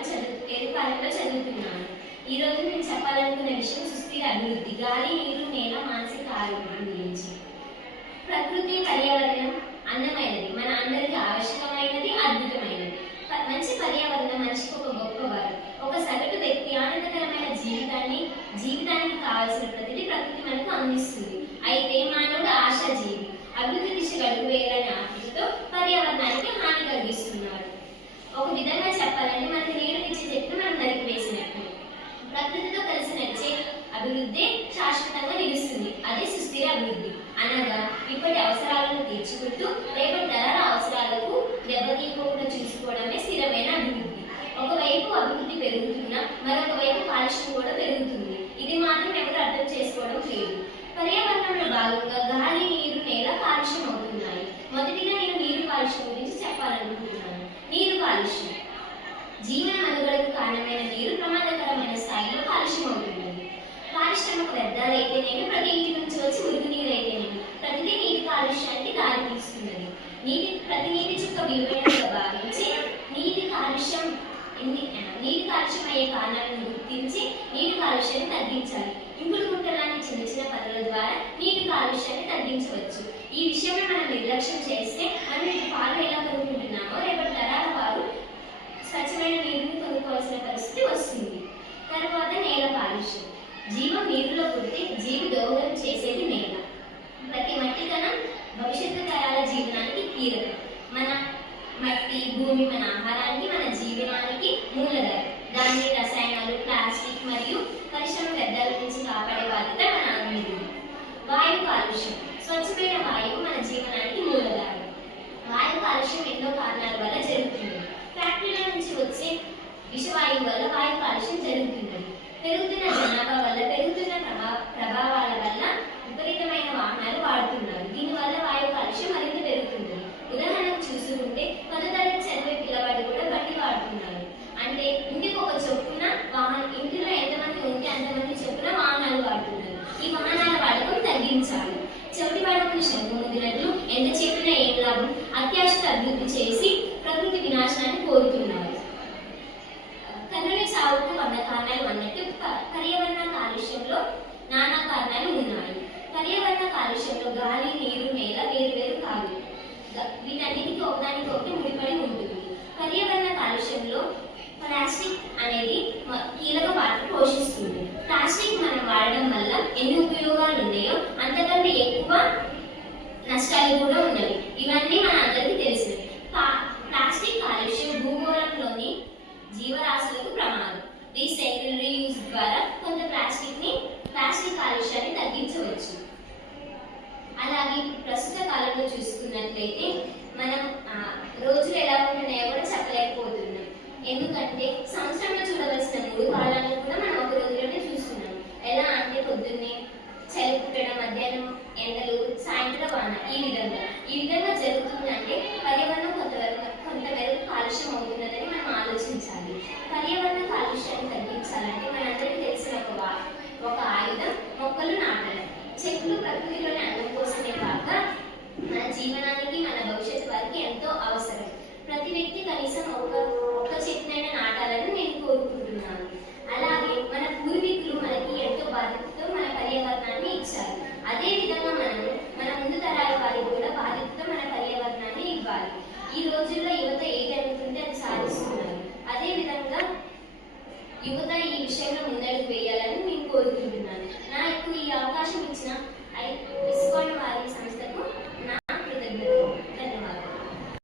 పాఠంలో చదువుతున్నాను. ఈ రోజు నేను చెప్పాలనుకున్న విషయం సుస్థిర అభివృద్ధి, గాలి, నీరు, నేల, మానసిక ఆరోగ్యం గురించి. ప్రకృతి పర్యావరణం అందమైనది, మన అందరికీ ఆవశ్యకమైనది, అద్భుతమైనది. మంచి పర్యావరణం మనిషికి ఒక గొప్ప వరం. ఒక సగటు వ్యక్తి ఆనందకరమైన జీవితానికి కావలసిన ప్రతిదీ ప్రకృతి మనకు అందిస్తుంది. అయితే మానవుడు ఆశాజీవి, అభివృద్ధి దిశ అడుగు వేయాలని ఆశతో పర్యావరణానికి హాని కలిగిస్తున్నారు. ఒక విధంగా చెప్పాలంటే మనకి నీడనిచ్చే చెట్లు మనం నరికి వేసినట్టు. ప్రకృతితో కలిసి నడిచే అభివృద్ధి శాశ్వతంగా నిలుస్తుంది. అదే సుస్థిర అభివృద్ధి అనగా ఇప్పటి అవసరాలను తీర్చుకుంటూ రేపటి తరాల అవసరాలకు దెబ్బతీయకుండా చూసుకోవడమే స్థిరమైన అభివృద్ధి. ఒకవైపు అభివృద్ధి పెరుగుతున్నా మరొక వైపు కాలుష్యం కూడా పెరుగుతుంది. ఇది మాత్రం ఎవరు అర్థం చేసుకోవడం లేదు. పర్యావరణంలో భాగంగా గాలి, నీరు, నేల కాలుష్యం అవుతున్నాయి. మొదటిగా నేను నీరు కాలుష్యం గురించి చెప్పాలనుకుంటున్నాను. నీరు కాలుష్యం జీవన మనుగడకు కారణమైన నీరు ప్రమాదకరమైన స్థాయిలో కాలుష్యం అవుతున్నది. పారిశ్రామిక వ్యర్థాలు అయితేనేమి, ప్రతి ఇంటి నుంచి వచ్చి మురుగునీరు అయితేనేమి, ప్రతిదీ నీటి కాలుష్యానికి దారితీస్తున్నది. ప్రతి నీటి చుక్క విలువైనదిగా భావించి నీటి కాలుష్యం అయ్యే కారణాలను గుర్తించి నీటి కాలుష్యాన్ని తగ్గించాలి. ఇంకుడు గుంటలాంటి చిన్న చిన్న పనుల ద్వారా నీటి కాలుష్యాన్ని తగ్గించవచ్చు. ఈ విషయంలో మనం నిర్లక్ష్యం చేస్తే మనం పాలు ఎలా కొనుక్కుంటున్నామో రేపటి తరాల వారు స్వచ్ఛమైన నీరుని కొనుక్కోవాల్సిన పరిస్థితి వస్తుంది. తర్వాత నేల కాలుష్యం. జీవం నీరులో పుట్టి జీవి దోహదం చేసేది నేల. ప్రతి మట్టి కణం భవిష్యత్తు తరాల జీవనానికి కీలకం. మన మట్టి, భూమి మన ఆహారానికి, మన జీవనానికి మూలధారం. దాన్ని రసాయనాలు, ప్లాస్టిక్ మరియు పరిశ్రమ వ్యర్థాల నుంచి కాపాడే బాధ్యత మన అందరిది. వాయు కాలుష్యం. స్వచ్ఛమైన వాయువు మన జీవనానికి మూలధారం. వాయు కాలుష్యం ఎన్నో కారణాల వల్ల జరుగుతుంది. ఫ్యాక్టరీల నుంచి వచ్చే విషవాయువు వల్ల వాయు కాలుష్యం జరుగుతున్నది. పెరుగుతున్న జనాభా వల్ల, పెరుగుతున్న ప్రభావాల వల్ల విపరీతమైన వాహనాలు వాడుతున్నారు. దీనివల్ల వాయు కాలుష్యం మరింత పెరుగుతుంది. ఉదాహరణకు చూసుకుంటే 10వ తరగతి చదివే పిల్లవాడు కూడా బండి వాడుతున్నారు. అంటే ఇంటికి ఒక చొప్పున ఇంటిలో ఎంతమంది ఉంటే అంతమంది చొప్పున వాహనాలు వాడుతున్నారు. ఈ వాహనాల వాడకం తగ్గించాలి. చెవిటి వాడకం శంకు ముదినట్లు ఎంత చెప్పినా ఏం లాభం, అత్యాశతో అభివృద్ధి చేసి ప్రకృతి వినాశనాన్ని కోరుతున్నారు. కన్నుల చావుకు 100 కారణాలు అన్నట్టు పర్యావరణ కాలుష్యంలో నానా కారణాలు ఉన్నాయి. పర్యావరణ కాలుష్యంలో గాలి, నీరు, నేల వేరు కాదు. వీటన్నిటికీ ఒకదానికొకటి ముడిపడి ఉంటుంది. పర్యావరణ కాలుష్యంలో ప్లాస్టిక్ అనేది కీలక పాత్ర పోషిస్తుంది. ప్లాస్టిక్ మనం వాడడం వల్ల ఎన్ని ఉపయోగాలు ఉన్నాయో అంతకంటే ఎక్కువ నష్టాలు కూడా ఉన్నవి. ఇవన్నీ మన అందరికీ తెలిసినవి.